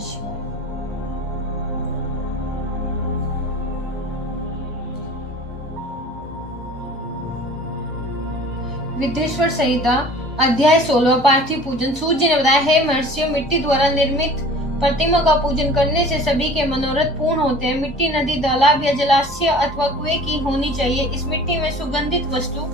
शिवाय। विदेश्वर संहिता अध्याय 16 पार्थिव पूजन। सूत जी ने बताया, हे महर्षियों, मिट्टी द्वारा निर्मित प्रतिमा का पूजन करने से सभी के मनोरथ पूर्ण होते हैं। मिट्टी नदी, तालाब या जलाशय अथवा कुएं की होनी चाहिए। इस मिट्टी में सुगंधित वस्तु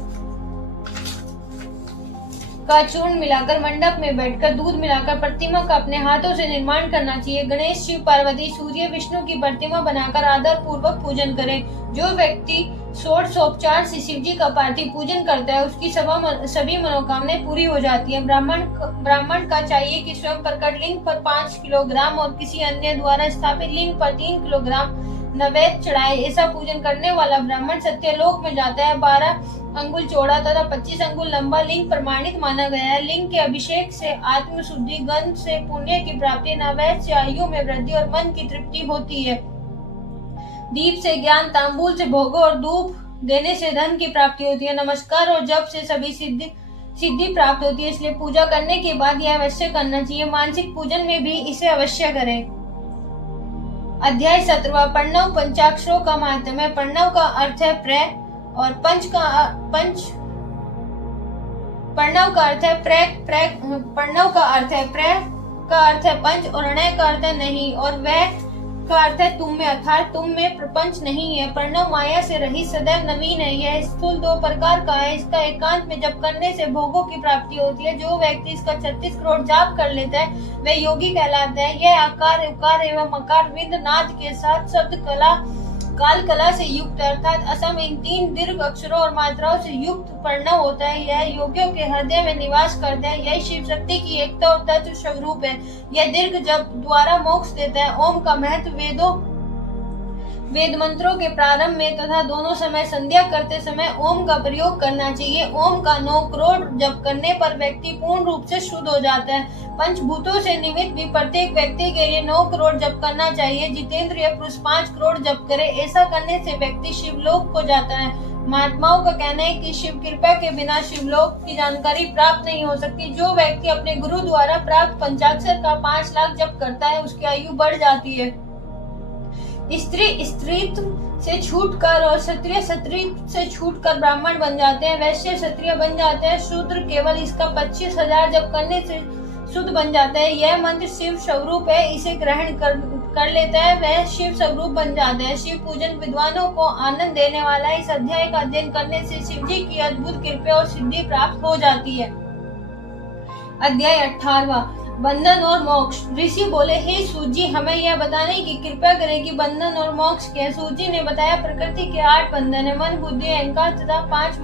का चूर्ण मिलाकर मंडप में बैठकर दूध मिलाकर प्रतिमा का अपने हाथों से निर्माण करना चाहिए। गणेश, शिव, पार्वती, सूर्य, विष्णु की प्रतिमा बनाकर आदर पूर्वक पूजन करें। जो व्यक्ति षोडशोपचार से शिव जी का पार्थिव पूजन करता है, उसकी सभी मनोकामनाएं पूरी हो जाती है। ब्राह्मण का चाहिए कि स्वयं प्रकट लिंग पर 5 किलोग्राम और किसी अन्य द्वारा स्थापित लिंग पर 3 किलोग्राम नैवेद्य चढ़ाए। ऐसा पूजन करने वाला ब्राह्मण सत्यलोक में जाता है। 12 अंगुल चौड़ा तथा 25 अंगुल लंबा लिंग प्रमाणित माना गया है। लिंग के अभिषेक से आत्म शुद्धि, गंध से पुण्य की प्राप्ति, नैवेद्य से आयु में वृद्धि और मन की तृप्ति होती है। दीप से ज्ञान, तांबूल से भोगों और धूप देने से धन की प्राप्ति होती है। नमस्कार और जप से सभी सिद्धि प्राप्त होती है। इसलिए पूजा करने के बाद यह अवश्य करना चाहिए। मानसिक पूजन में भी इसे अवश्य करें। अध्याय 17 प्रणव पंचाक्षरों का महात्म्य है। प्रणव का अर्थ है प्र और प्रणव का अर्थ है प्रणव का अर्थ है का अर्थ है पंच और णय का अर्थ है नहीं और वह का अर्थ है तुम में, अर्थात तुम में प्रपंच नहीं है। प्रणव माया से रहित सदैव नवीन है। यह स्थूल 2 प्रकार का है। इसका एकांत में जप करने से भोगों की प्राप्ति होती है। जो व्यक्ति इसका 36 करोड़ जाप कर लेता है वह योगी कहलाता है। यह आकार, उकार एवं मकार विंद नाद के साथ शब्द कला, काल कला से युक्त अर्थात असम इन 3 दीर्घ अक्षरों और मात्राओं से युक्त प्रणव होता है। यह योगियों के हृदय में निवास करता है। यह शिव शक्ति की एकता और तत्व स्वरूप है। यह दीर्घ जप द्वारा मोक्ष देता है। ओम का महत्व वेद मंत्रों के प्रारंभ में तथा दोनों समय संध्या करते समय ओम का प्रयोग करना चाहिए। ओम का 9 करोड़ जप करने पर व्यक्ति पूर्ण रूप से शुद्ध हो जाता है। पंचभूतों से निमित्त भी प्रत्येक व्यक्ति के लिए 9 करोड़ जप करना चाहिए। जितेंद्रिय पुरुष 5 करोड़ जप करे। ऐसा करने से व्यक्ति शिवलोक को जाता है। महात्माओं का कहना है कि शिव कृपा के बिना शिवलोक की जानकारी प्राप्त नहीं हो सकती। जो व्यक्ति अपने गुरु द्वारा प्राप्त पंचाक्षर का 5 लाख जप करता है उसकी आयु बढ़ जाती है। स्त्री स्त्रीत्व से छूटकर और क्षत्रिय स्त्रीत्व से छूटकर ब्राह्मण बन जाते हैं। वैश्य क्षत्रिय बन जाते हैं। शूद्र केवल इसका 25,000 जप करने से शुद्ध बन जाता है। यह मंत्र शिव स्वरूप है। इसे ग्रहण कर लेता है वह शिव स्वरूप बन जाता है। शिव पूजन विद्वानों को आनंद देने वाला है। इस अध्याय का अध्ययन करने से शिव जी की अद्भुत कृपा और सिद्धि प्राप्त हो जाती है। अध्याय 18 बंधन और मोक्ष। ऋषि बोले, हे सूत जी, हमें यह बताने की कृपा करें कि बंधन और मोक्ष क्या है। सूत जी ने बताया, प्रकृति के 8 बंधन है, मन, बुद्धि, अहंकार तथा 5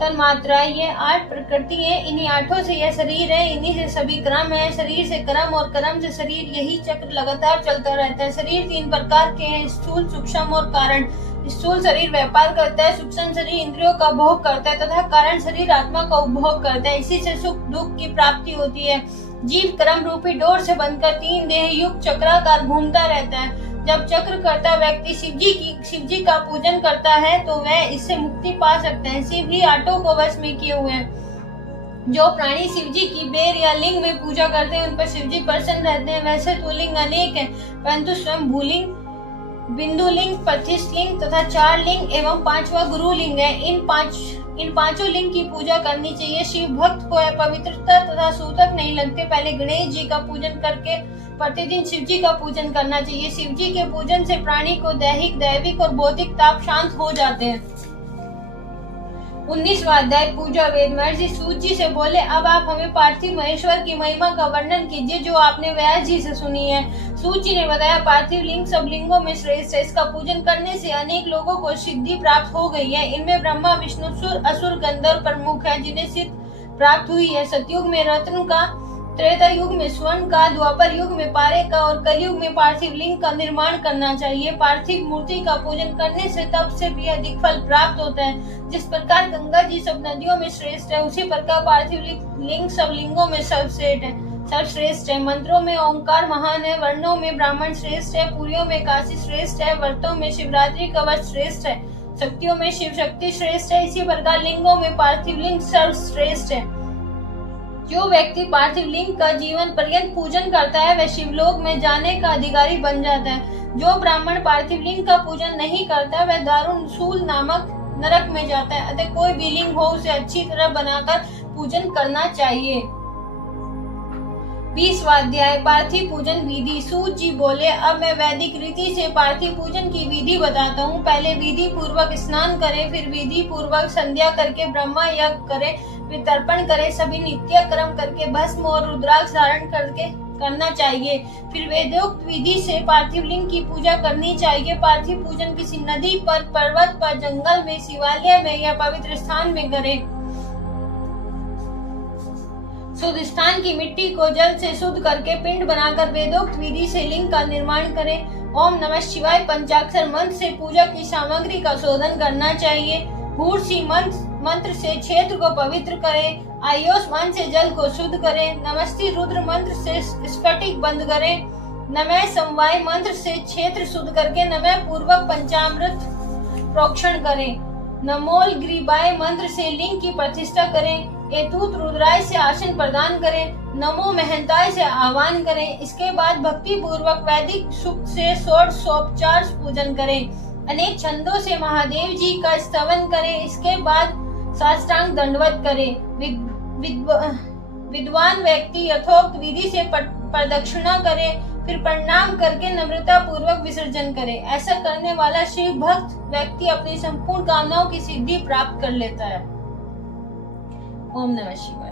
तन्मात्रा। ये 8 प्रकृति है। इन्हीं 8 से यह शरीर है। इन्हीं से सभी कर्म है। शरीर से कर्म और कर्म से शरीर, यही चक्र लगातार चलता रहता है। शरीर 3 प्रकार के हैं, स्थूल, सूक्ष्म और कारण। स्थूल शरीर व्यापार करता है, सूक्ष्म शरीर इंद्रियों का भोग करता है तथा कारण शरीर आत्मा का उपभोग करता है। इसी से सुख दुख की प्राप्ति होती है। जीव कर्म रूपी डोर से बंधकर 3 देह युक्त चक्राकार घूमता रहता है। जब चक्र करता व्यक्ति शिव जी का पूजन करता है तो वह इससे मुक्ति पा सकते हैं। शिव ही 8 को वश में किए हुए हैं। जो प्राणी शिव जी की बेर या लिंग में पूजा करते हैं उन पर शिव जी प्रसन्न रहते हैं। वैसे तो लिंग अनेक है, परंतु स्वयं भूलिंग, बिंदु लिंग, प्रतिष्ठ लिंग तथा 4 लिंग एवं 5वां गुरु लिंग है। इन पांचों लिंग की पूजा करनी चाहिए। शिव भक्त को पवित्रता तथा सूतक नहीं लगते। पहले गणेश जी का पूजन करके प्रतिदिन शिव जी का पूजन करना चाहिए। शिव जी के पूजन से प्राणी को दैहिक, दैविक और बौद्धिक ताप शांत हो जाते हैं। 19वां अध्याय पूजा वेद। महर्षि सूत जी से बोले, अब आप हमें पार्थिव महेश्वर की महिमा का वर्णन कीजिए जो आपने व्यास जी से सुनी है। सूत जी ने बताया, पार्थिव लिंग सब लिंगों में श्रेष्ठ है। इसका पूजन करने से अनेक लोगों को सिद्धि प्राप्त हो गई है। इनमें ब्रह्मा, विष्णु, असुर, गंधर्व प्रमुख है जिन्हें सिद्धि प्राप्त हुई है। सतयुग में रत्न का, त्रेता युग में स्वर्ण का, द्वापर युग में पारे का और कलयुग में पार्थिव लिंग का निर्माण करना चाहिए। पार्थिव मूर्ति का पूजन करने से तप से भी अधिक फल प्राप्त होता है। जिस प्रकार गंगा जी सब नदियों में श्रेष्ठ है, उसी प्रकार पार्थिव लिंग सब लिंगों में सर्वश्रेष्ठ है। मंत्रों में ओंकार महान है, वर्णों में ब्राह्मण श्रेष्ठ है, पुरियों में काशी श्रेष्ठ है, व्रतों में शिवरात्रि कवच श्रेष्ठ है, शक्तियों में शिव शक्ति श्रेष्ठ है। इसी प्रकार लिंगों में पार्थिव लिंग सर्वश्रेष्ठ है। जो व्यक्ति पार्थिव लिंग का जीवन पर्यंत पूजन करता है वह शिवलोक में जाने का अधिकारी बन जाता है। जो ब्राह्मण पार्थिव लिंग का पूजन नहीं करता वह दारुणशूल नामक नरक में जाता है। अतः कोई भी लिंग हो उसे अच्छी तरह बनाकर पूजन करना चाहिए। 20वां अध्याय पार्थिव पूजन विधि। सूत जी बोले, अब मैं वैदिक रीति से पार्थिव पूजन की विधि बताता हूँ। पहले विधि पूर्वक स्नान करें, फिर विधि पूर्वक संध्या करके ब्रह्मा यज्ञ करें, फिर तर्पण करें, सभी नित्य कर्म करके भस्म और रुद्राक्ष धारण करके करना चाहिए। फिर वेदोक्त विधि से पार्थिव लिंग की पूजा करनी चाहिए। पार्थिव पूजन किसी नदी पर, पर्वत पर, जंगल में, शिवालय में या पवित्र स्थान में करें। शुद्ध स्थान की मिट्टी को जल से शुद्ध करके पिंड बनाकर वेदोक्त विधि से लिंग का निर्माण करें। ओम नमः शिवाय पंचाक्षर मंत्र से पूजा की सामग्री का शोधन करना चाहिए। हूर्षि मंत्र से क्षेत्र को पवित्र करें। आयोस मंत्र से जल को शुद्ध करें। नमस्ते रुद्र मंत्र से स्फटिक बंद करें। नमः समवाय मंत्र से क्षेत्र शुद्ध करके नमः पूर्वक पंचामृत प्रोक्षण करें। नमोल ग्रीबाय मंत्र से लिंग की प्रतिष्ठा करें। एतूत रुद्राय से आसन प्रदान करें। नमो महंताय से आह्वान करें। इसके बाद भक्ति पूर्वक वैदिक सूक्त से षोडशोपचार पूजन करें। अनेक छंदों से महादेव जी का स्तवन करें। इसके बाद साष्टांग दंडवत करें। विद्वान व्यक्ति यथोक्त विधि से प्रदक्षिणा करें, फिर प्रणाम करके नम्रता पूर्वक विसर्जन करें। ऐसा करने वाला शिव भक्त व्यक्ति अपनी संपूर्ण कामनाओं की सिद्धि प्राप्त कर लेता है। ओम नमः शिवाय।